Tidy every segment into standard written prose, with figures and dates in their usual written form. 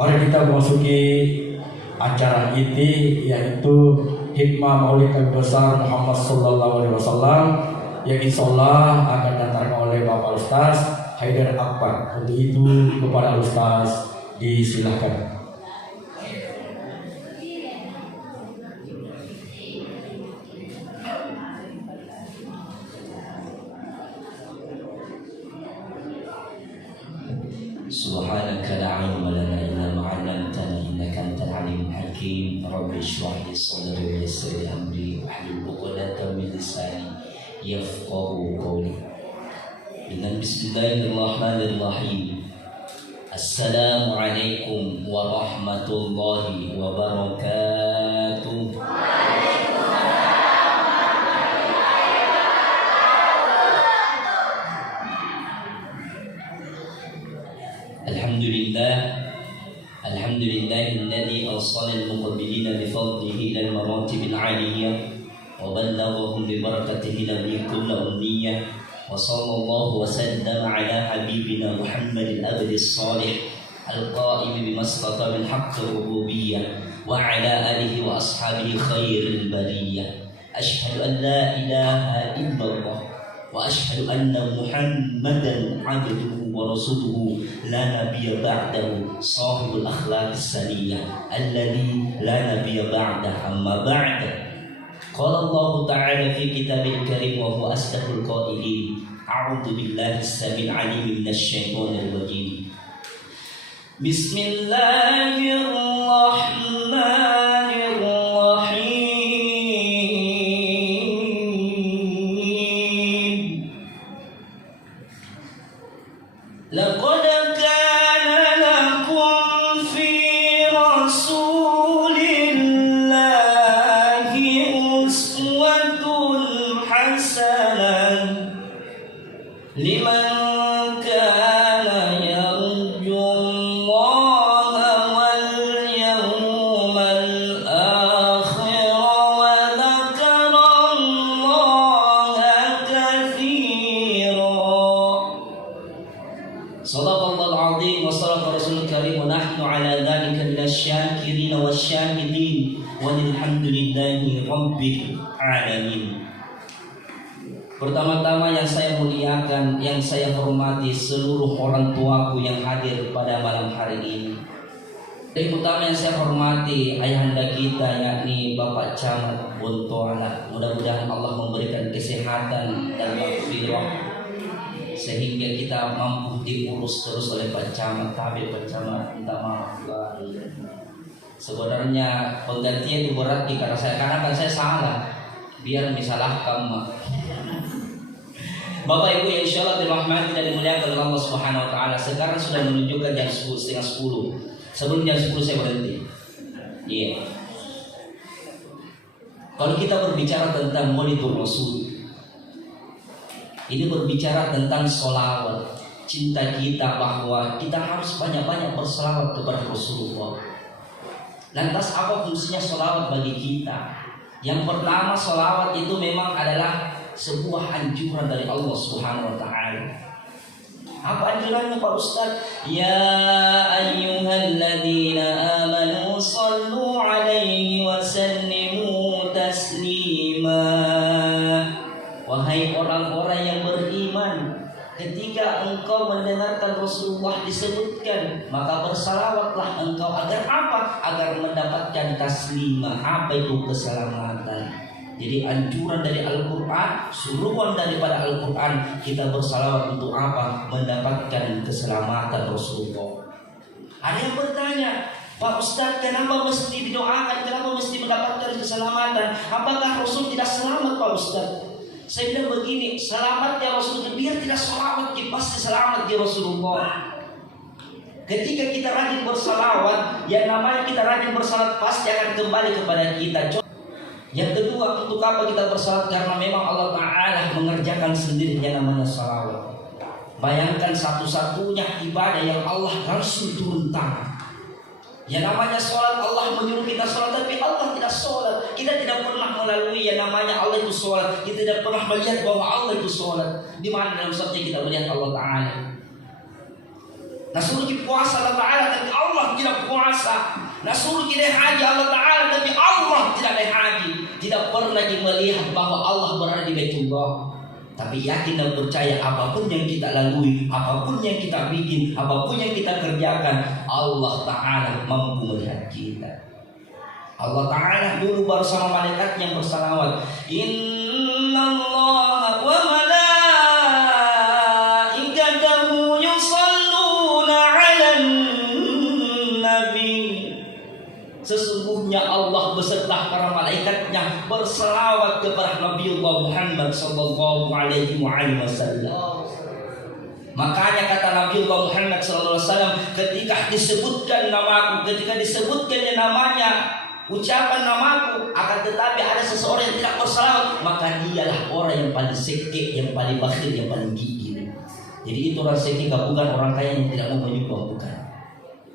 Mari kita memasuki acara inti, yaitu hikmah Maulid Nabi besar Muhammad Sallallahu Alaihi Wasallam, yang insya Allah akan diantarkan oleh Bapak Ustaz Haidar Akbar. Untuk itu kepada Ustaz disilahkan. Subhanaka la ilma lana illa ma 'allamtana innaka antal alimul hakim. Rabbi shrah li sadri wa yassir li amri wahlul 'uqdatam min lisani yafqahu qawli. Dengan bismillahirrahmanirrahim. Assalamualaikum warahmatullahi wabarakatuh. Alhamdulillahilladzi awsala al-muqabilina bi fadlihi ila al-maratib al-'aliyyah wa ballaghahum bi barakatihi ila kulli umniyyah. Wa sallallahu wa sallama ala habibina Muhammadil abdi as-salih al-qa'im bima istata min haqq ar-rububiyyah wa ala alihi wa ashabihi khairil bariyyah. Ashhadu an la ilaha illallah wa ashhadu anna Muhammadan 'abduhu wa rasuluhu la nabiyya ba'dahu sahibul akhlaqis saniyah alladhi la nabiyya ba'dahu. Amma ba'da, qala Allah ta'ala fi kitabil karim wa huwa asdaqul qailin. A'udzu billahi as-sami'il 'alim minasy syaithanir rajim. Bismillahirrahmanirrahim. Laqad kana lakum fi rasulillahi uswatun hasanah liman kana yarjullaha wal yawmal akhir wa dzakarallaha katsira. Sadaqallahul azim wa sadaqa rasulul karim wa nahnu ala dzalika minasy-syakirin wasyahidin walhamdulillahi rabbil alamin. Pertama-tama yang saya muliakan, yang saya hormati seluruh orang tuaku yang hadir pada malam hari ini. Dan pertama yang saya hormati ayahanda kita, yakni Bapak Camat Bontoala. Mudah-mudahan Allah memberikan kesehatan dan maghfirah sehingga kita mampu diurus terus oleh Pak Camat. Tapi Pak Camat minta maaf lagi. Sebenarnya penggantian itu berarti karena kan saya salah, biar disalahkan mak. Bapak Ibu yang insyaallah dirahmati dan dimuliakan oleh Allah Subhanahu wa taala, sekarang sudah menunjukkan jam 10:30. Sebelum jam 10 saya berhenti. Iya. Kalau kita berbicara tentang Maulidur Rasul, ini berbicara tentang sholawat, cinta kita bahwa kita harus banyak-banyak berselawat kepada Rasulullah. Lantas apa fungsinya sholawat bagi kita? Yang pertama, sholawat itu memang adalah sebuah anjuran dari Allah Subhanahu wa taala. Apa anjurannya Pak Ustaz? Ya ayyuhalladzina amanu shallu alaihi wa sallimu taslima. Wahai orang-orang yang beriman, ketika engkau mendengarkan Rasulullah disebutkan, maka bersalawatlah engkau. Agar apa? Agar mendapatkan taslimah. Apa itu keselamatan? Jadi anjuran dari Al-Quran, suruhan daripada Al-Quran, kita bersalawat untuk apa? Mendapatkan keselamatan Rasulullah. Ada yang bertanya, Pak Ustaz, kenapa mesti didoakan? Kenapa mesti mendapatkan keselamatan? Apakah Rasul tidak selamat Pak Ustaz? Saya bilang begini, selamatnya Rasul biar tidak selamat, dia pasti selamat di Rasulullah. Ketika kita rajin bersalawat, yang namanya kita rajin bersalawat pasti akan kembali kepada kita. Yang kedua, untuk apa kita bersalawat? Karena memang Allah Ta'ala mengerjakan sendiri yang namanya salawat. Bayangkan satu-satunya ibadah yang Allah langsung turun tangan. Yang namanya sholat, Allah menyuruh kita sholat, tapi Allah tidak sholat. Kita tidak pernah melalui yang namanya Allah itu sholat. Kita tidak pernah melihat bahwa Allah itu sholat. Di mana dalam sholatnya kita melihat Allah Ta'ala? Nah, suruh puasa Allah Ta'ala, tapi Allah tidak puasa. Nah suruh kita haji Allah Ta'ala, tapi Allah tidak naik haji. Tidak pernah kita melihat bahwa Allah berada di Baitullah. Tapi yakin dan percaya apapun yang kita lalui, apapun yang kita bikin, apapun yang kita kerjakan, Allah Ta'ala mampu melihat kita. Allah Ta'ala dulu bersama malaikat yang bersalawat, Inna Allah wa malaikatahu yusalluna 'alan nabi. Sesungguhnya Allah beserta para malaikatnya berselawat kepada Nabiullah Muhammad sallallahu alaihi wasallam. Makanya kata Nabiullah Muhammad sallallahu alaihi wasallam, ketika disebutkan namaku, ketika disebutkan namanya, ucapan namaku, akan tetapi ada seseorang yang tidak berselawat, maka dialah orang yang paling sekek, yang paling bakhil, yang paling gigil. Jadi itu orang sekek bukan orang kaya yang tidak mau menyumbang, bukan.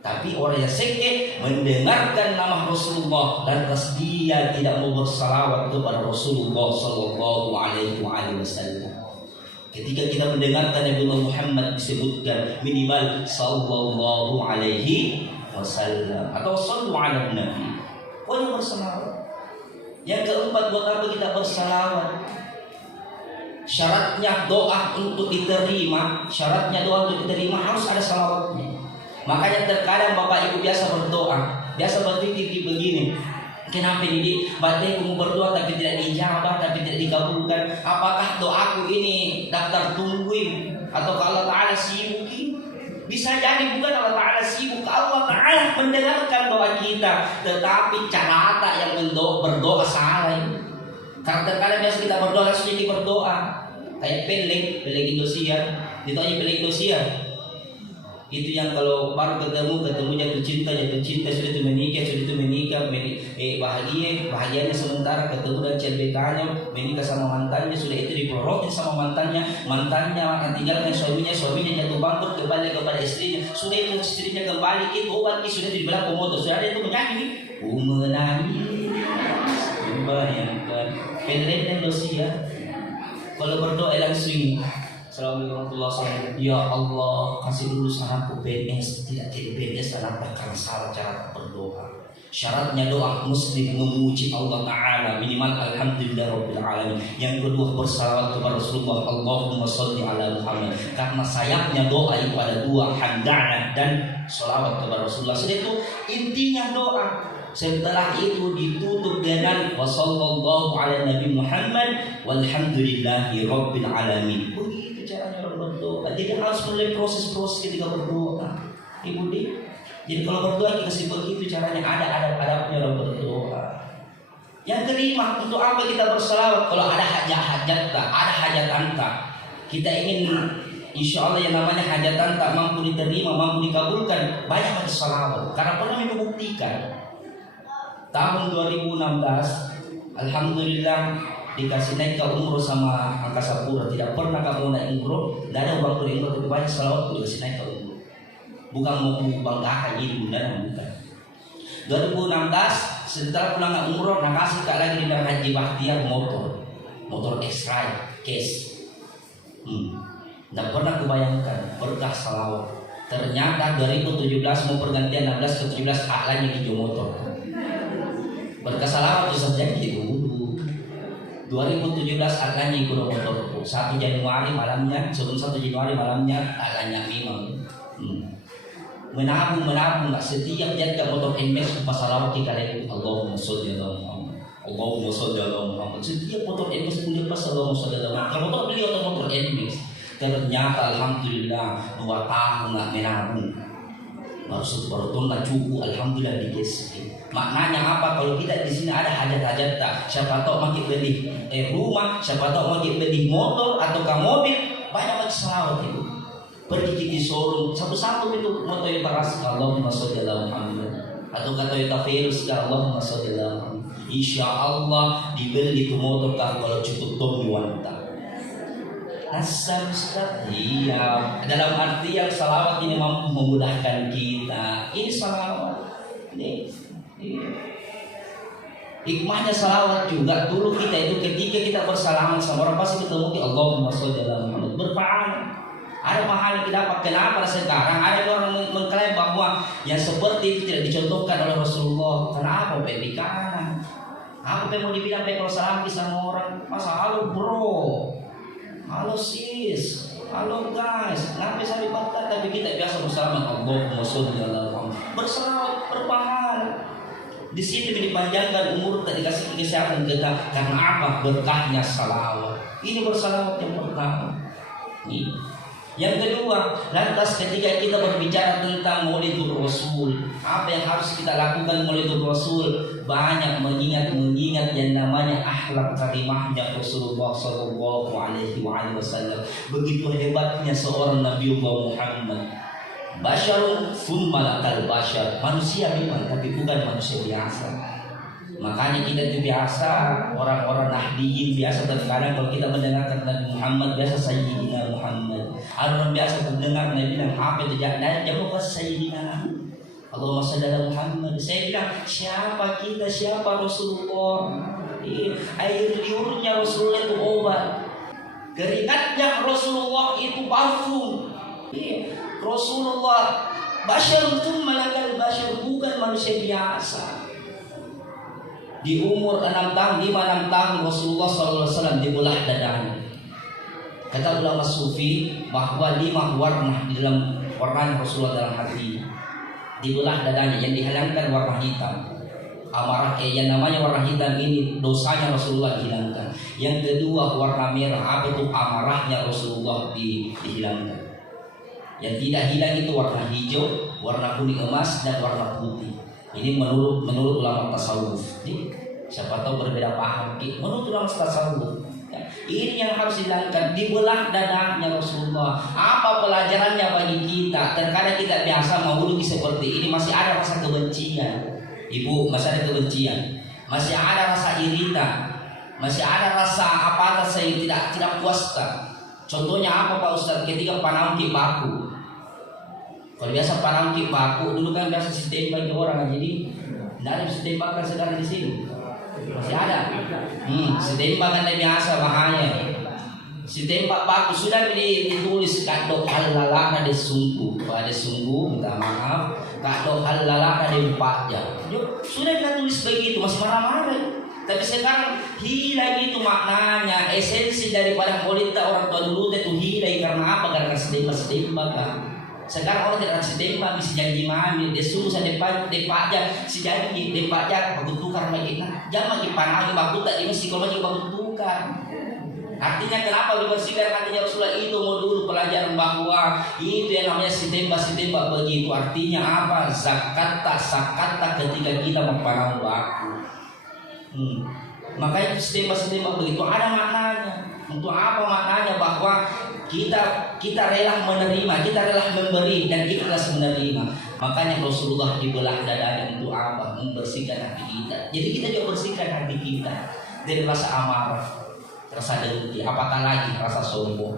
Tapi orang yang sekek mendengarkan nama Rasulullah, lantas dia tidak mau bersalawat kepada Rasulullah sallallahu alaihi wasallam. Ketika kita mendengarkan Nabi Muhammad disebutkan, minimal sallallahu alaihi wasallam atau sallu ala nabi, pokoknya bersalawat. Yang keempat, buat apa kita bersalawat? Syaratnya doa untuk diterima, harus ada salawatnya. Makanya terkadang bapak ibu biasa berdoa, biasa berpikir begini, kenapa ini batik mau berdoa tapi tidak dijawab, tapi tidak dikabulkan? Apakah doaku ini daftar tungguin atau Allah Ta'ala sibuk? Bisa jadi bukan Allah Ta'ala sibuk, Allah Ta'ala mendengarkan doa kita, tetapi cara yang berdoa salah. Karena terkadang biasa kita berdoa langsung jadi berdoa kayak pelik Indosiar, ditanya pelik Indosiar. Itu yang kalau baru ketemu jatuh cinta, sudah itu menikah, bahagianya sementara, ketemu dan CLBK-nya, menikah sama mantannya, sudah itu dipelorotin sama mantannya akan tinggalkan suaminya jatuh bangkrut, kembali kepada istrinya, sudah itu istrinya kembali, itu obat, sudah itu dibilang komodo, sudah ada itu menyanyi, menangis, membayangkan, pengen dosia, kalau berdoa langsung. Assalamualaikum warahmatullahi wabarakatuh. Ya Allah, kasih lulus anakku PNS, tidak jadi PNS karena salah cara berdoa. Syaratnya doa muslim memuji Allah Ta'ala, minimal alhamdulillah rabbil alamin. Yang kedua, bersalawat kepada Rasulullah, Allahumma sholli ala Muhammad. Karena sayapnya doa itu ada dua, hamdanah dan salawat kepada Rasulullah. Jadi itu intinya doa. Setelah itu ditutup dengan wassallallahu ala nabi Muhammad walhamdulillahi rabbil alamin. Caranya orang berdoa. Jadi harus mulai proses ketika berdoa, Ibu Di. Jadi kalau berdoa kita simpel itu caranya, ada adabnya orang berdoa. Yang kelima, untuk apa kita berselawat? Kalau ada hajat anta, kita ingin insya Allah yang namanya hajat anta mampu diterima, mampu dikabulkan, banyak berselawat. Karena pernah membuktikan tahun 2016, alhamdulillah dikasih naik ke umroh sama Angkasa Pura. Tidak pernah kamu naik umroh, tidak ada uang untuk umroh, tapi banyak salawat dikasih naik ke umroh. Bukan mau banggakan ini bunda, bukan. 2016 setelah pulang umroh, nak kasih tak lagi di Haji Bahtiar motor X-Ride case. Tidak pernah kubayangkan berkah salawat. Ternyata 2017 mau pergantian 16 ke 17 lagi hijau motor. Berkah salawat itu saja gitu. 2017 akannya ikut motor 1 Januari malamnya, sebelum 1 Januari malamnya akannya memang menabung nggak setiap jaga motor NMAX pas salawat kita lagi Allahumma sholli ala Muhammad, Allahumma sholli ala Muhammad. Setiap motor NMAX punya pas Allahumma sholli ala Muhammad. Kalau motor beli atau motor NMAX, ternyata alhamdulillah 2 tahun nggak menabung, baru tunai cukup, alhamdulillah dikasih. Maknanya apa? Kalau kita di sini ada hajat-hajat tak, siapa tahu makin beli rumah, siapa tahu makin beli motor atau mobil, banyak banget selawat itu. Pergi di showroom satu-satu itu motor yang teras, Allahumma sholli ala Muhammad, atau Toyota Veloz, Allahumma sholli ala Muhammad. Insya Allah dibeli itu motor kalau cukup Tommy Wanta. Asal Ustaz, iya. Dalam arti yang salawat ini mampu memudahkan kita. Ini salawat. Ini. Hikmahnya salawat juga. Dulu kita itu ketika kita bersalaman sama orang pasti ketemu di Allahumma sholli ala Muhammad, berpahala. Ada mahal yang didapat. Kenapa sekarang ada orang mengklaim bahwa yang seperti itu tidak dicontohkan oleh Rasulullah? Kenapa pernikahan? Apa yang mau dibilang kalau salam sama orang? Masa halo bro, halo sis, halo guys. Kenapa saya dibatalkan? Tapi kita biasa bersama Allahumma sholli ala Muhammad. Berselawat berpahala. Di sini dipanjangkan umur, tak dikasih kesehatan kita. Karena apa? Berkahnya salawat. Ini bersalawat yang pertama. Ini. Yang kedua, lantas ketika kita berbicara tentang Maulidur Rasul, apa yang harus kita lakukan Maulidur Rasul? Banyak mengingat yang namanya akhlak karimahnya Rasulullah Sallallahu Alaihi Wasallam. Begitu hebatnya seorang Nabiullah Muhammad. Basyarun thumma lakal basyar. Manusia memang, tapi bukan manusia biasa. Makanya kita itu biasa, orang-orang nahdiyin biasa terkadang kalau kita mendengarkan Nabi Muhammad biasa Sayyidina Muhammad. Ada orang biasa mendengar Nabi bilang apa itu jangan bukan Sayyidina. Allahumma shalli ala Muhammad. Saya bilang siapa kita, siapa Rasulullah? Air liurnya Rasulullah itu obat. Keringatnya Rasulullah itu parfum. Rasulullah basyarun thumma lakal basyar, bukan manusia biasa. Di umur 6 tahun, 5-6 tahun Rasulullah SAW dibelah dadanya. Kata ulama sufi bahwa 5 warna di dalam warna Rasulullah dalam hati. Dibelah dadanya, yang dihilangkan warna hitam. Amarah yang namanya warna hitam ini dosanya Rasulullah dihilangkan. Yang kedua warna merah, apa itu amarahnya Rasulullah dihilangkan. Yang tidak hilang itu warna hijau, warna kuning emas, dan warna putih. Ini menurut ulama tasawuf. Siapa tahu berbeda paham. Menurut ulama tasawuf, ini yang harus dihilangkan. Dibelah dadanya Rasulullah. Apa pelajarannya bagi kita? Terkadang kita biasa mauludi seperti ini masih ada rasa kebencian. Ibu, masih ada kebencian, masih ada rasa irita, masih ada rasa apa saya tidak puaskan. Contohnya apa Pak Ustaz? Ketika panamki baku. Kalau biasa panamki baku dulu kan biasa ditembak orang, jadi tidak ada ditembakkan sekarang di sini. Masih ada. Ditembakkan biasa bahaya. Ditembak baku sudah ditulis kadok halala ada sungguh, ada sungguh minta maaf. Kadok halala ada 4 jam. Sudah kita tulis begitu masih marah-marah. Tapi sekarang hilang itu maknanya, esensi daripada politik orang tua dulu itu hilang karena apa? Karena sedembak kan. Sekarang orang tidak sedembak bisa janji mami, dia suruh saya depajak, si janji depajak bagus tukar lagi. Nah, jangan lagi panah bagus tak ini psikologi bagus tukar. Artinya kenapa dibersihkan hatinya Rasulullah itu mau dulu pelajaran bahwa itu yang namanya sedembak begitu. Artinya apa? Zakata ketika kita mempanah baku. Makanya sedembak begitu ada maknanya. Untuk apa maknanya? Bahwa kita rela menerima, kita rela memberi dan ikhlas menerima. Makanya Rasulullah dibelah dadanya untuk apa? Membersihkan hati kita. Jadi kita juga bersihkan hati kita dari rasa amarah, rasa dengki, apatah lagi rasa sombong.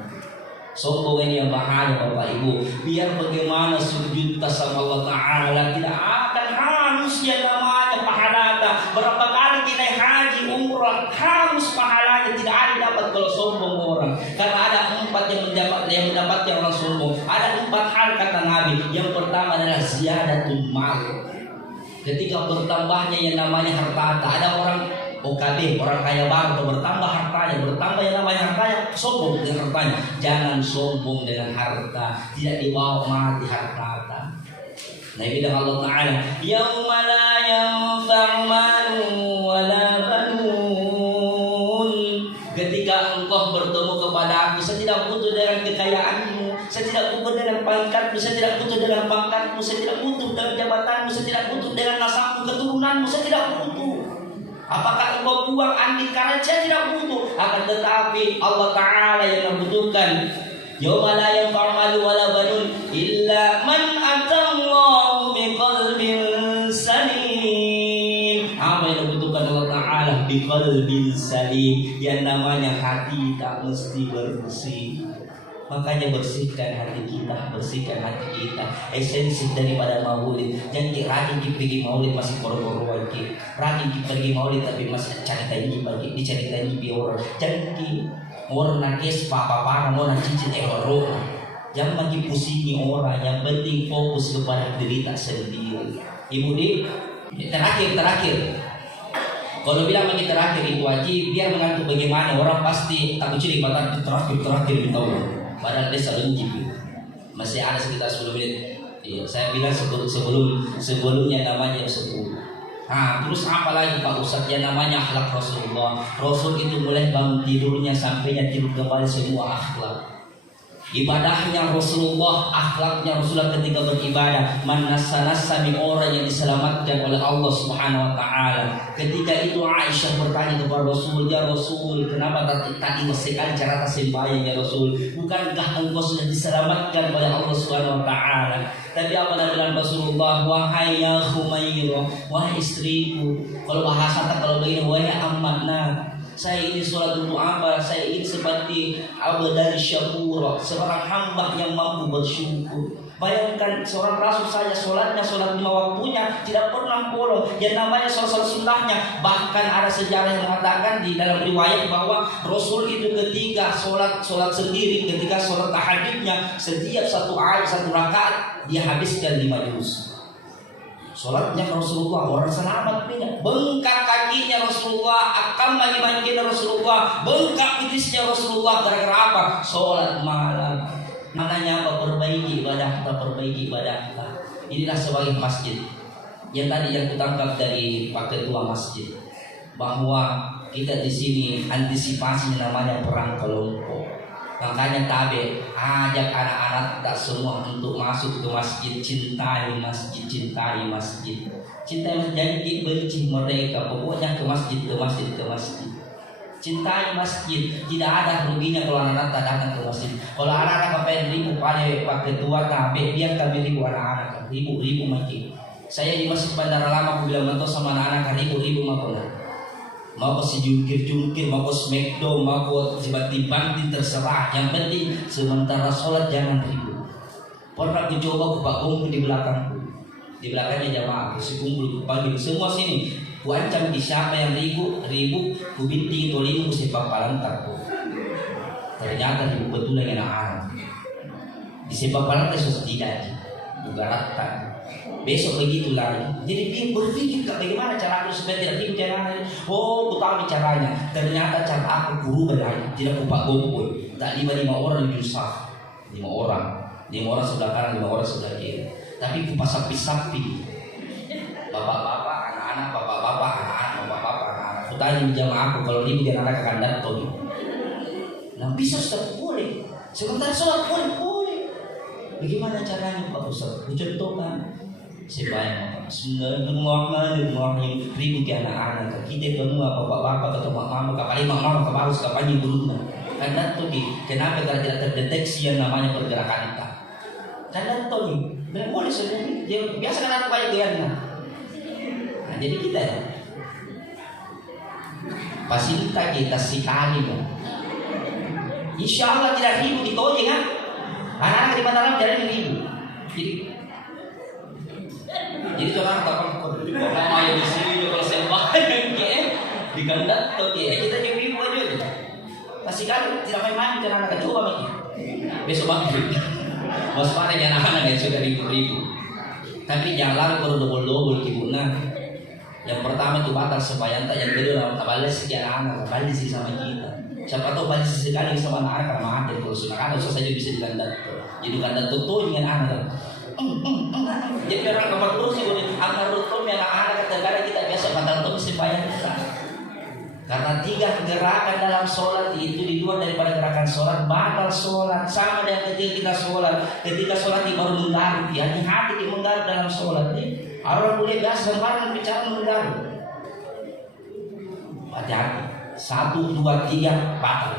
Sombong ini yang bahaya Bapak Ibu. Biar bagaimana sujud sama Allah Ta'ala tidak akan hangus yang namanya pahalanya. Berapa kali kita haji umrah hangus pahalanya, tidak ada dapat kalau sombong orang. Karena ada 4 yang mendapatkan orang sombong. Ada 4 hal kata Nabi. Yang pertama adalah ziyadatul mal. Ketika bertambahnya yang namanya harta. Ada orang OKB, orang kaya baru bertambah hartanya, bertambah yang namanya hartanya, sombong dengan hartanya. Jangan sombong dengan harta, tidak dibawa mati harta. Nabi bilang Allah Ta'ala, yauma la yanfa'u malun wala banun. Ketika engkau bertemu kepada aku, saya tidak butuh dengan kekayaanmu, saya tidak butuh dengan pangkatmu, saya tidak butuh dengan pangkatmu, saya tidak butuh dengan jabatanmu, saya tidak butuh dengan nasabmu, keturunanmu, saya tidak butuh. Apakah engkau buang andil karena saya tidak butuh? Akan tetapi Allah Ta'ala yang membutuhkan. Yauma la yanfa'u malun wala banun illa man atallahu biqalbin salim. Apa yang dibutuhkan Allah Ta'ala? Biqalbin salim. Yang namanya hati tak mesti bersih. Makanya bersihkan hati kita, bersihkan hati kita. Esensi daripada maulid. Jangan rajin pergi maulid masih koro-koro lagi. Rajin pergi maulid tapi masih diceritain orang. Jangan orang nangis papa-papa mau cicit orang. Jangan lagi pusingi orang, yang penting fokus kepada diri tak sendiri. Ibu di terakhir. Kalau bilang lagi terakhir itu wajib, biar mengatur bagaimana orang pasti takut ciri batas terakhir di tahun. Padahal dia selalu masih ada sekitar 10 menit. Iya, saya bilang sebelumnya namanya 10. Terus apa lagi Pak Ustadz, yang namanya akhlak Rasulullah. Rasul itu mulai bangun tidurnya sampainya tidur kembali semua akhlak. Ibadahnya Rasulullah, akhlaknya Rasulullah ketika beribadah. Man nasa orang yang diselamatkan oleh Allah Subhanahu wa taala. Ketika itu Aisyah bertanya kepada Rasul, "Ya Rasul, kenapa tadi sekali cara sembahyang ya Rasul? Bukankah engkau sudah diselamatkan oleh Allah Subhanahu wa taala?" Tapi apa bilang Rasulullah, "Wahai ya Khumairah, wahai istriku." Kalau bahasa kalau begini, wahai amanah, saya ingin sholat untuk apa? Saya ingin seperti abdan syakur, seorang hamba yang mampu bersyukur. Bayangkan seorang rasul saja sholat 5 waktunya tidak pernah bolong. Yang namanya sholat sunnahnya. Bahkan ada sejarah yang mengatakan di dalam riwayat bahwa Rasul itu ketika sholat sendiri, ketika sholat tahajudnya, setiap satu rakaat dia habiskan 5 juz. Sholatnya Rasulullah, orang selamat punya. Bengkak kakinya Rasulullah, akam bagi Rasulullah, bengkak pitisnya Rasulullah. Gara-gara apa? Sholat malam. Mananya apa? Perbaiki ibadah kita. Inilah sebagai masjid. Yang tadi yang kutangkap dari Pak Ketua Masjid, bahwa kita di sini antisipasinya namanya perang kelompok. Makanya Tabe ajak anak-anak tak semua untuk masuk ke masjid, cintai masjid. Jadi benci mereka, pokoknya ke masjid. Cintai masjid, tidak ada ruginya kalau anak-anak tak datang ke masjid. Kalau anak-anak pengen ribu pada Pak Ketua Tabe, biar kami ribu anak-anak, ribu makin. Saya di Masjid Bandara Lama, aku bilang mentok sama anak-anak ribu makin. Mau si jungkir, mau smackdown, mau tiba-tiba terserah. Yang penting sementara sholat jangan ribut. Pernah aku coba ku Pak Gongku di belakangku, di belakangnya jamaah, si kumpul panggil semua sini. Ku ancam di siapa yang ribut, ku binting tolimu ku sepak palantar. Ternyata ribut betul yang anak-anak. Di sepak palantar susah tidak, juga rata. Besok begitu lagi. Jadi dia berpikir bagaimana cara aku supaya tidak ribut caranya. Oh, aku tahu caranya. Ternyata cara aku berubah lagi. Tidak aku Pak Gongku. Tak 5 orang di Yusuf. 5 orang sebelah kanan, 5 orang sebelah kiri. Tapi ku pasang sapi. Bapak-bapak, anak-anak. Aku tanya di jamaah aku, kalau ribut jangan anak akan datang. Nah bisa Ustaz, boleh. Sementara sholat boleh. Bagaimana caranya Pak Ustaz? Ku contohkan. Sebanyak Bismillahirrahmanirrahim. Ribut ke anak-anak. Kita semua bapak-bapak atau mama, kapal harus kapalnya beruna. Karena itu kenapa kalau tidak terdeteksi yang namanya pergerakan kita? Karena itu nih, boleh sebenarnya. Biasa kan anak banyak gaya. Nah, jadi kita ya, fasilitas kita sekali kan. Insya Allah tidak ribut di toje kan? Anak-anak di Bandar Lampung tidak ribut. Jadi orang takut kalau yang di sini kalau sembahyang di kandang atau kita jadi ibu aja. Pasti kan tidak main karena anak coba lagi. Besok maghrib. Mas pada anak-anak yang sudah ribu. Tapi jangan lalu kalau double kibuna. Yang pertama itu batal sembahyang, yang kedua balas si anak-anak, balas sih sama kita. Siapa tahu balas sekali sama anak-anak karena ada kalau sudah ada susah saja bisa di kandang. Jadi kandang tutup dengan anak. Jadi orang kamar terus sih angkat rutum yang anak negara kita biasa batal tuh sembahyang kita. Karena 3 gerakan dalam sholat itu di luar daripada gerakan sholat batal sholat. Sama dengan ketika kita sholat, ketika sholat di baru menggaruk, hati-hati di menggaruk dalam sholat. Orang boleh biasa sembarang bicara menggaruk. Hati-hati. 1, 2, 3 batal.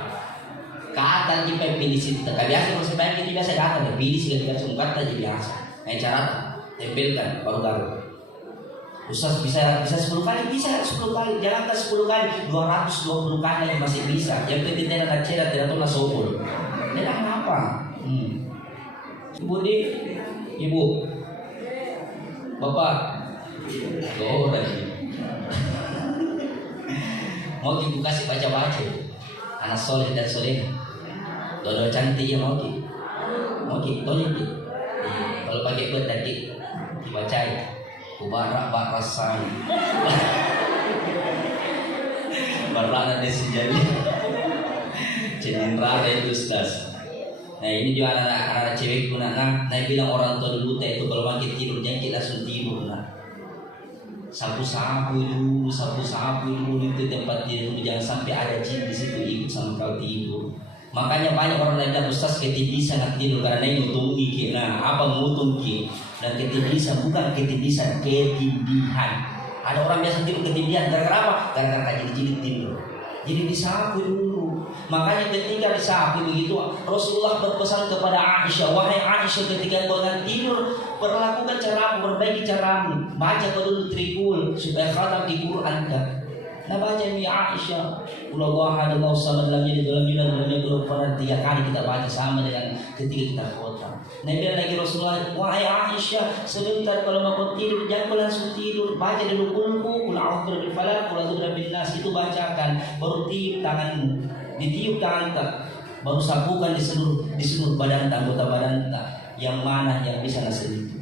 Kata kita pilih situ. Biasa kalau sembahyang kita biasa kata pilih sih kita sungkat aja biasa. Cara tempelkan baru garuk. Ustaz bisa 10 kali, bisa 10 kali, jangan 10 kali, 220 kali masih bisa. Yang penting tidak ada tidak tahu sobol. Tidak apa. Ibu, Bapak, tadi. Mau ibu kasih baca-baca, anak soleh dan soleh, dodo cantik ya mau Oke, tolong gitu. Kalau pakai bet lagi dibacain. Kubarak barasan. Barak ada sejadi. Cendera itu Ustaz. Nah ini juga anak-anak cewek pun nah bilang orang tua dulu itu kalau makin tidur jangan kita langsung tidur nah. Sapu-sapu dulu itu tempat tidur, jangan sampai ada jin di situ ikut sama kau tidur. Makanya banyak orang yang bilang Ustaz ketidisan nak tidur karena ini ngutung ki. Nah apa ngutung ki? Dan ketidisan bukan ketindisan, ketindihan. Ada orang biasa tidur ketindihan gara-gara apa? Gara-gara jadi tidur. Jadi disapu dulu. Makanya ketika disapu begitu Rasulullah berpesan kepada Aisyah, wahai Aisyah, ketika kau akan tidur perlakukan caramu, perbaiki caramu, baca kau dulu trikul supaya khatam di Quran kan. Nah baca ini Aisyah, Allah hadallahu samad lam yalid walam yulad walam yakul lahu 3 kali kita baca sama dengan ketika kita khatam. Nah biar lagi Rasulullah, wahai Aisyah, sebentar kalau mau tidur jangan langsung tidur, baca dulu kul a'udzu birabbil falaq, qul a'udzu birabbin nas, itu bacakan, baru tiup tanganmu, ditiup tangan tak, baru sapukan di seluruh badan tak, anggota badan tak, yang mana yang bisa ngasih itu.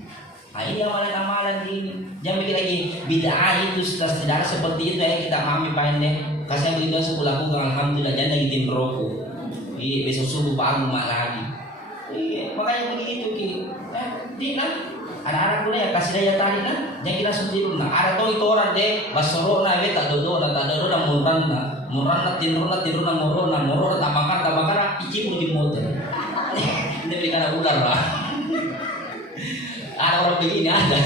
Nah ini amalan-amalan ini. Jangan mikir lagi bid'ah itu tidak seperti itu ya kita mami pendek. Kasih begitu saya lakukan alhamdulillah jangan lagi tim rokok. Besok subuh baru mak lagi. Makanya begitu ki. Anak-anak kuda ya kasih daya tarik kan. Jangan kita sendiri nah. Ada tuh itu orang deh basoro na tak dodo na murran na tidur na moro tak bakar icip di motor. Ini berikan ular lah. Ada orang begini ada,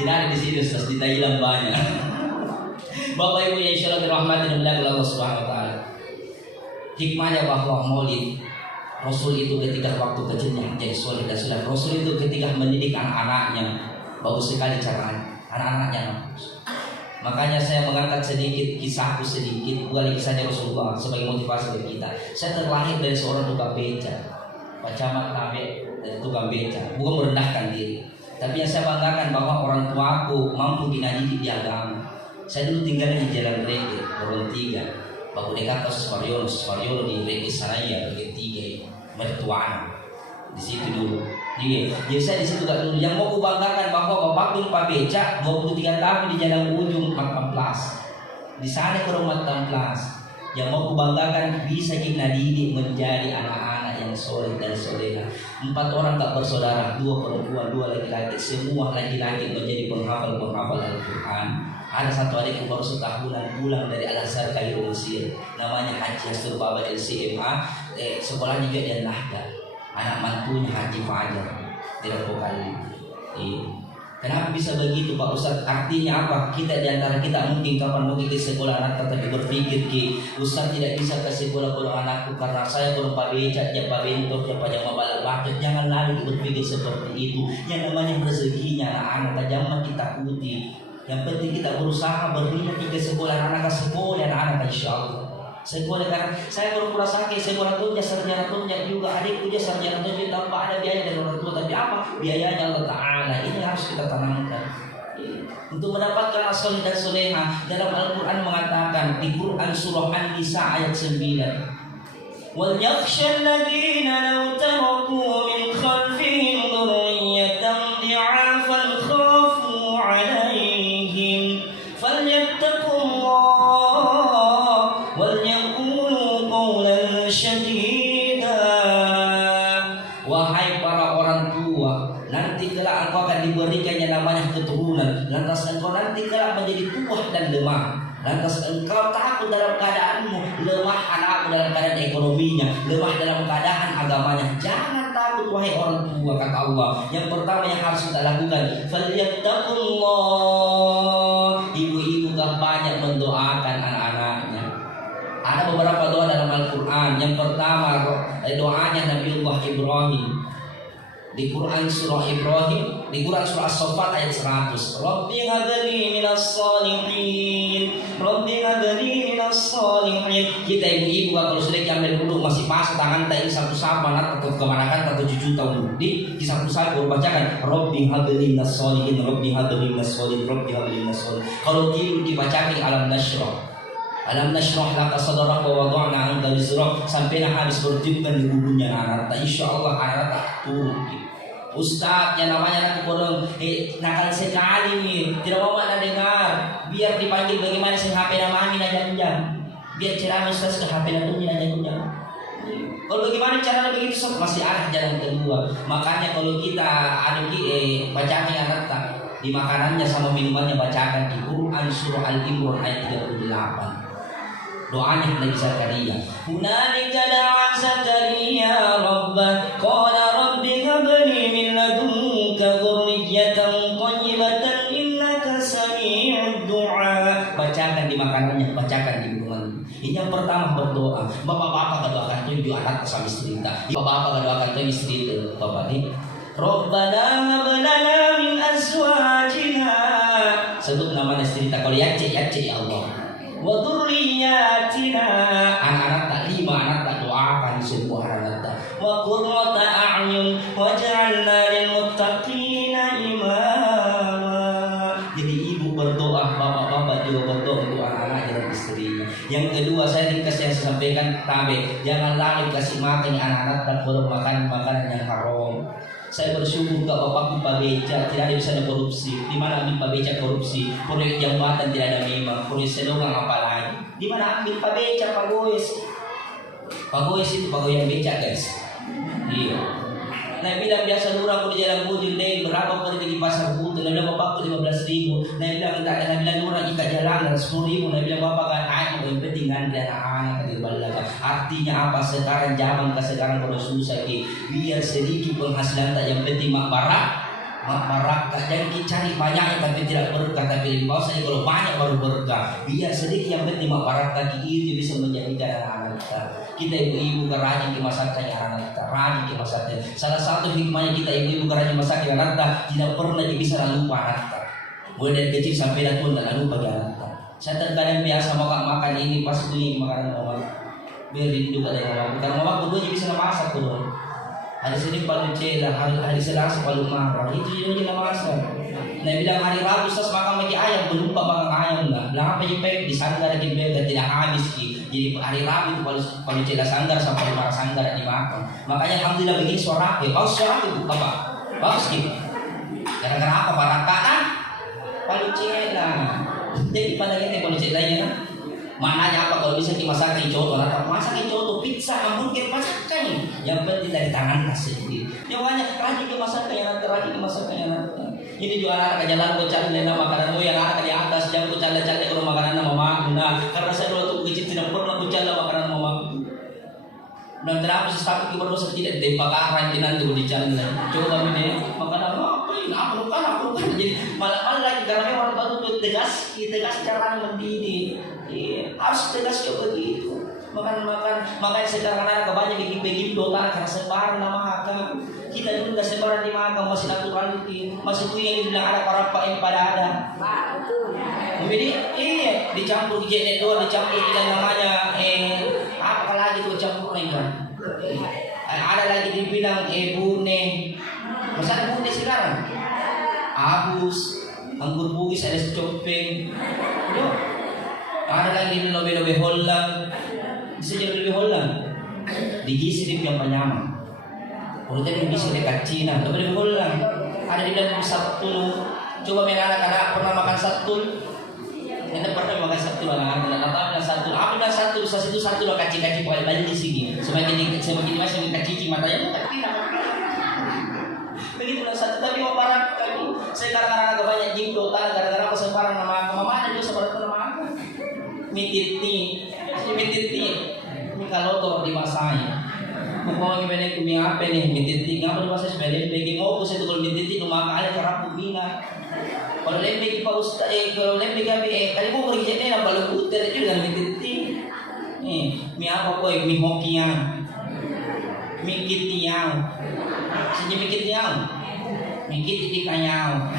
tidak ada di sini Ustaz, di Thailand banyak. Bapak Ibu yang insyaallah dirahmati dan dimuliakan Allah Subhanahu wa taala. Hikmahnya bahwa Maulid Rasul itu ketika waktu kecilnya jadi soleh dan sudah Rasul itu ketika mendidik anak-anaknya bagus sekali caranya, anak-anaknya bagus. Makanya saya mengangkat sedikit kisahku sedikit, bukan kisahnya Rasulullah sebagai motivasi bagi kita. Saya terlahir dari seorang tukang beca, Pak Camat Nabe dari tukang beca, bukan merendahkan diri. Tapi yang saya banggakan bahwa orang tuaku mampu dididik di agama. Saya dulu tinggal di Jalan Rege, Korong 3, Baku dekat Supariono di Rege Saraya, Rege 3, mertuana. Di situ dulu. Jadi saya di situ dulu. Yang mau kubanggakan bahwa bapakku Pak Beca 23 tahun di Jalan Ujung 14. Di sana ke rumah 14. Yang mau kubanggakan bisa kita didik menjadi anak-anak yang soleh dan soleha. 4 orang tak bersaudara, 2 perempuan, 2 laki-laki. Semua laki-laki menjadi penghafal Al-Quran. Ada satu adikku baru setahunan pulang dari Al-Azhar Kairo Mesir. Namanya Haji Hastur Baba LCMA. Sekolahnya juga di Nahda. Anak mantunya Haji Fajar. Tidak kali. Kenapa bisa begitu Pak Ustaz? Artinya apa? Kita diantara kita mungkin kapan mau ke sekolah anak tetapi berpikir ki Ustaz tidak bisa ke sekolah kalau anakku karena saya belum Pak Beca, ya Pak Bentor, ya Pak Jamal Balak Baket. Jangan lagi berpikir seperti itu. Yang namanya rezekinya anak-anak jangan kita putih. Yang penting kita berusaha berminat ke sekolah anak anak-anak insyaallah. Sekolah karena saya berpura sakit, sekolah tuh sarjana tunjak juga adikku dia sarjana tunjak tanpa ada biaya dari orang tua, tapi apa biayanya Allah Taala ini harus kita tanamkan untuk mendapatkan as-soleh dan soleha. Dalam Al-Quran mengatakan di Quran surah An-Nisa ayat 9, wal yakhsha alladhina law taraku min khalfihim dhurriyyatan dhi'afan khafu 'alaihim falyattaqullah wahai para orang tua, nanti kelak engkau akan diberikannya namanya keturunan. Lantas engkau nanti kelak menjadi tua dan lemah. Lantas engkau takut dalam keadaanmu, lemah anakmu dalam keadaan ekonominya, lemah dalam keadaan agamanya. Jangan takut wahai orang tua, kata Allah. Yang pertama yang harus kita lakukan, falyattaqullah. Ibu-ibu gak banyak mendoakan anak-anaknya. Ada beberapa doa dalam Al-Quran. Yang pertama doanya Nabiullah Ibrahim di Quran surah Ibrahim, di Quran surah As-Saffat ayat 100. Rabbi hadli minas salihin, Rabbi hadli minas salihin. Kita ibu-ibu kalau sudah ambil dulu masih pas tangan tak satu sama atau kemanakan atau cucu tahu di satu baru bacakan Rabbi hadli minas salihin, Rabbi hadli minas salihin, Rabbi hadli minas salihin. Kalau tidur dibacakan alam nasyrah. Alam nashrah laka sadrak wa wada'na anka wizrak, sampai habis bertiupkan di bumbunya anak. Insya Allah anak tak turun. Ustaz yang namanya anak kurang nakal sekali nih, tidak mau mana dengar. Biar dipanggil bagaimana sih HP nama Amin aja jam. Biar ceramah Ustaz ke HP nama Amin aja jam. Kalau bagaimana cara begitu sob, masih ada jalan kedua. Makanya kalau kita ada bacakan anak tak di makanannya sama minumannya bacakan di Quran surah Al-Imran ayat 38. Doanya Nabi Zakaria. Hunalika da'a Zakaria rabbah qala rabbi hab li min ladunka dzurriyyatan thayyibatan innaka sami'ud du'a. Bacakan di makanannya, bacakan di minuman. Ini yang pertama berdoa. Bapak-bapak doakan tujuh anak sama istri kita. Bapak-bapak doakan tujuh istri itu. Bapak ini Rabbana hab lana min azwajina. Sebut nama istri kita. Kalau yace ya Allah. Wa dzurriyyatina, anak-anak tak 5 anak tak doakan semua anak tak. Wa qurrata a'yun waj'alna lil muttaqina imama. Jadi ibu berdoa, bapak-bapak juga berdoa untuk anak-anak dan istrinya. Yang kedua saya dikasih yang saya sampaikan tabe, jangan lagi kasih makan anak-anak tak perlu makan makanan yang haram. Saya bersyukur ke bapakku Pak Beca tidak ada bisa ada korupsi. Di mana ambil Pak Beca korupsi? Proyek jambatan tidak ada memang. Proyek sedongan apa lagi? Di mana ambil Pak Beca, Pak Goes? Pak Goes itu Pak Goes yang beca guys. Iya. Nah bilang biasa dulu aku di jalan Bujur deh berapa kali pergi pasar Butuh. Nah bilang bapakku 15.000. Nah bilang tak. Nah bilang dulu ikat jalan 10.000. Nah bilang bapak kan yang penting kan dia anak di balik. Artinya apa sekarang zaman sekarang kalau susah biar sedikit penghasilan tak yang penting mak barak jangan cari banyak tapi tidak berkah tapi lebih saya kalau banyak baru berkah biar sedikit yang penting mak barak tadi itu bisa menjadikan anak-anak kita ibu-ibu rajin di masaknya anak kita rajin di masaknya salah satu hikmahnya kita ibu-ibu rajin masaknya anak kita tidak pernah bisa lupa anak kita mulai dari kecil sampai tua tidak lupa anak kita saya terkadang biasa makan ini pas ini makanan mama biar rindu pada mama karena mama kedua bisa masak tuh. Hari Senin paling cela, hari Selasa paling marah. Itu juga masak. Nah bilang hari Rabu Ustaz makan lagi ayam, lupa makan ayam lah. Bilang apa yang di sanggar lagi beda tidak habis Jadi hari Rabu itu paling cela sanggar sampai marah sanggar dimakan. Makanya alhamdulillah begini suara apa? Bagus suara itu bapak. Bagus gitu. Gara-gara apa? Barakah paling cela. Jadi pada kita paling celanya kan. Mananya apa kalau bisa dimasak coto atau masak coto pizza hamburger masakan yang penting dari tangan sendiri. Jangan rajin ke masakan yang rajin ke masakan yang ini juga anak jalan bocah lena makanan yang anak di atas jangan bocah cari ke makanan mama nah karena saya dulu kecil tidak pernah bocah makanan mama dan terapa sih berdosa tidak dipakaran di nanti di jalan coba ini makanan apa ini aku kan jadi malah lagi karena orang tua itu tegas cara mendidik. Harus tegas juga begitu. Makan sekarang anak banyak bikin doa karena sebaran nama makan. Kita dulu nggak sebaran di makan masih natural itu masih punya yang dibilang ada para yang pada ada. Jadi dicampur jenet doa dicampur dengan namanya apa lagi tuh campur kan? Ada lagi dibilang bune. Masa bune sekarang? Abus, anggur bugis ada secopeng. Ada lagi di lobe-lobe Holland. Bisa jadi lobe Holland. Digisi di yang penyaman. Kalau tadi bisa dekat Cina, lobe Holland. Ada di dalam satul. Coba anak-anak pernah makan satul. Anda pernah makan satul anak-anak. Apa bilang satul? Apa bilang satul? Saat itu satul kaci-kaci banyak di sini. Semakin masih kaci matanya begitu lah satu tapi mau barang kali sekarang anak-anak banyak jimdo gara-gara apa sebarang nama mamanya juga sebarang nama mititi ini kalau tuh di masanya mau gimana kumi apa nih mititi ngapa di masa sebenarnya bagi mau aku itu kalau mititi rumah kalian kerap bina kalau lebih pak ustad kalau lebih kami kali mau pergi jadi apa lu putar itu dengan mititi mi apa koi mi hokian mi kitiang sejak mikir titik kanyau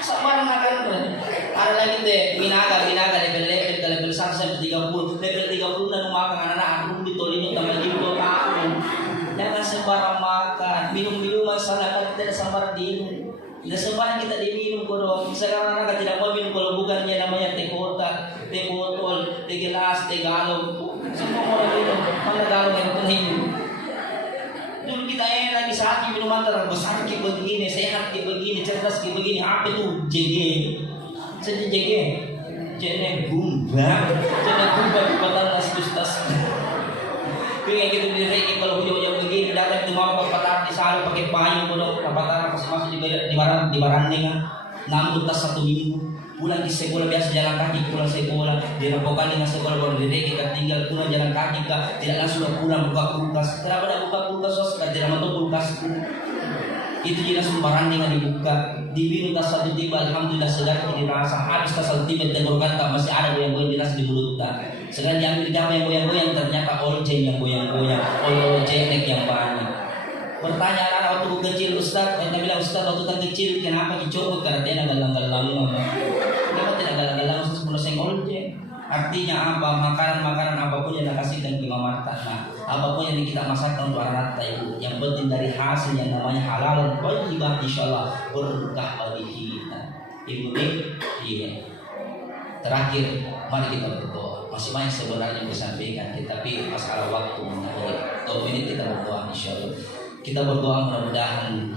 sabar makan ada lagi deh minaga level 1 sampai 30 dan makan anak-anak aku ditolong sama jiwa aku jangan sembarang makan minum masyarakat tidak sembarang diminum tidak sembarang kita diminum kodok sekarang anak tidak mau minum kalau bukannya namanya teh kota Pinas, Tagalog. Semua orang itu, mana Tagalog yang penuh. Dulu kita enak di saat minuman terbesar kayak begini, sehat kayak begini, cerdas kayak begini. Apa itu JG? Jadi JG, JG gumba, JG gumba bukan tas. Kayak gitu direki kalau hujan begini datang itu mau patah di sana pakai payung bodoh, patah pas masuk di baranding kan. 6 tas 1 minggu. Pulang di sekolah biasa jalan kaki, pulang sekolah dirampokkan dengan sekolah baru direki kita tinggal pulang jalan kaki kak, tidak langsung pulang buka kulkas. Kenapa tidak buka kulkas sos? Tidak mau kulkas itu jelas barang dengan dibuka, diminum tas 1 tiba, alhamdulillah sedap dirasa. Habis tas 1 tiba tenggorokan tak masih ada goyang-goyang jelas di mulut tak. Sekarang diambil gambar yang goyang-goyang ternyata oljen yang goyang-goyang, oljenek yang banyak. Pertanyaan anak waktu kecil Ustaz, kita bilang Ustaz waktu kecil kenapa dicopot karena dia galang-galang kenapa tidak galang-galang sebelum oljen? Artinya apa? Makanan-makanan apapun yang dikasihkan ke mama Marta, apapun yang kita masakkan untuk anak ibu, yang penting dari hasil yang namanya halal dan thayyibah, insyaallah berkah bagi kita. Ibu iya. Terakhir, mari kita berdoa. Masih banyak sebenarnya yang disampaikan, tetapi masalah waktu mengakhiri. 2 menit kita berdoa insyaallah. Kita berdoa mudah-mudahan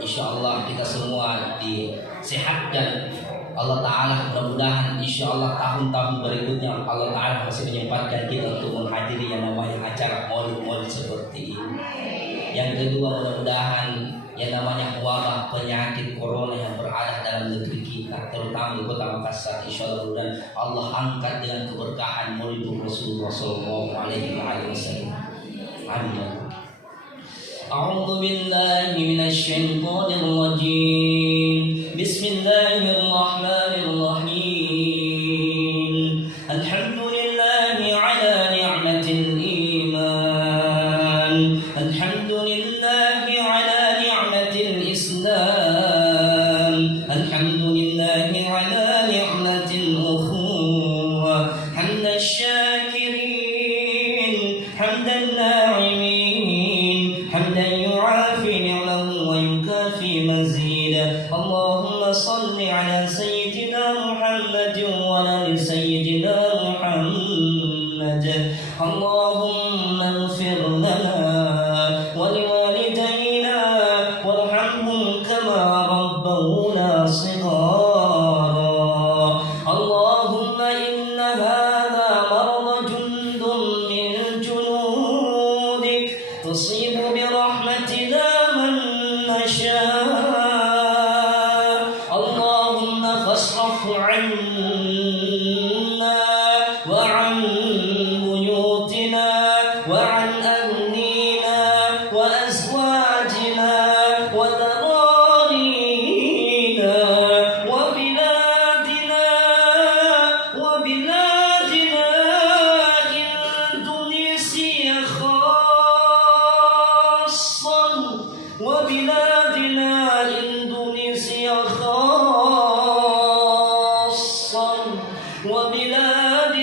insyaallah kita semua disehatkan Allah Ta'ala, mudah-mudahan insyaallah tahun-tahun berikutnya Allah Ta'ala masih menyempatkan kita untuk menghadiri yang namanya acara maulid-maulid seperti ini. Yang kedua, mudah-mudahan yang namanya wabah penyakit corona yang berada dalam negeri kita, terutama di kota Makassar, insyaallah mudah Allah angkat dengan keberkahan maulid Rasulullah sallallahu alaihi wasallam. Amin. أعوذ بالله من الشيطان الرجيم بسم الله الرحمن الرحيم الحمد لله على نعمة الإيمان الحمد لله على نعمة الإسلام الحمد لله على نعمة الأخوة حمد الشاكرين حمد الناعمين حمدا يعافي نعمه ويكافي مزيدا اللهم صل على سيدنا محمد وعلى سيدنا محمد اللهم اغفر لنا ولوالدينا وارحمهم كما ربونا صغارا اللهم إن هذا مرض جند من جنودك تصيب برحمتنا من نشاء اللهم فاصرف عنا وعن بيوتنا وعن أهلنا وأزواجنا وذرارينا وبلادنا إندونيسيا خاصة وبلادنا إندونيسيا خاصة وبلاد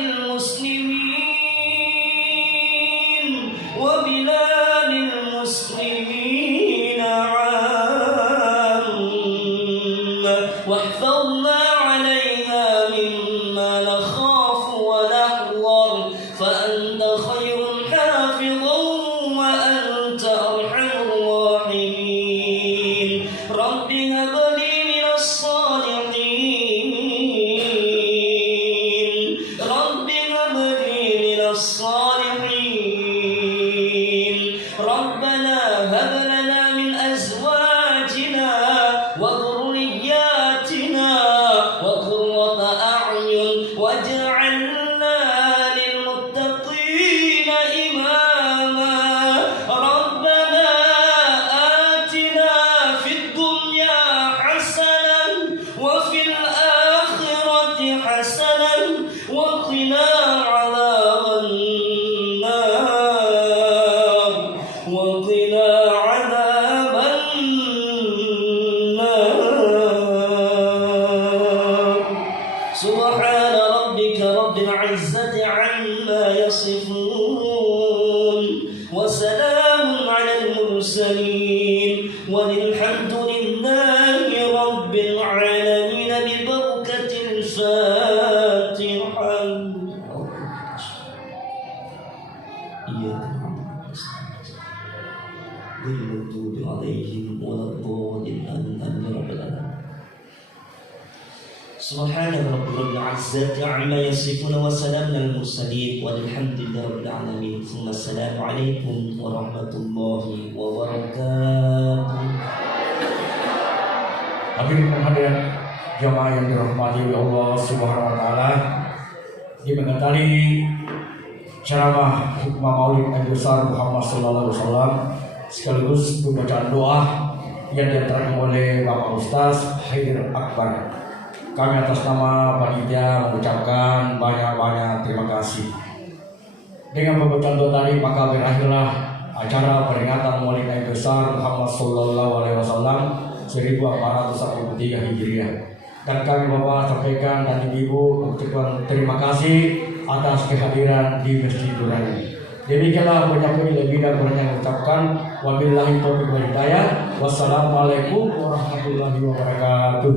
المسلمين عامة واحفظنا عليها مما نخاف ونحذر فأنت خير حافظا وأنت أرحم الراحمين رب هب لي من الصالحين رب هب لي من الصالحين ربنا هب لنا من أزواجنا وذرياتنا وقرة أعين واجعلنا للمتقين إماما ربنا آتنا في الدنيا حسنة وفي الآخرة حسنة وقنا عذاب النار وقنا عذاب النار سبحان ربك رب العزة عما يصفون وسلام على المرسلين والحمد لله رب العالمين ببركة الفاتحة Subhana rabbil izzati amma yasifun wa salamun alal mursalin walhamdulillahi rabbil alamin. Assalamualaikum warahmatullahi wabarakatuh. Hadirin hadirat jamaah yang dirahmati oleh Allah Subhanahu wa taala, di mengetahui ceramah hikmah Maulid Nabi besar Muhammad sallallahu alaihi wasallam sekaligus pembacaan doa yang diantarkan oleh Bapak Ustaz Haidir Akbar. Kami atas nama panitia mengucapkan banyak-banyak terima kasih. Dengan pembacaan doa tadi maka berakhirlah acara peringatan Maulid Nabi besar Muhammad sallallahu alaihi wasallam 1443 Hijriah. Dan kami Bapak sampaikan dan Ibu ucapkan terima kasih atas kehadiran di Masjid Nurani. Demikianlah penyampaian lebih dan kurangnya mengucapkan wabillahi taufiq wal hidayah. Wassalamualaikum warahmatullahi wabarakatuh.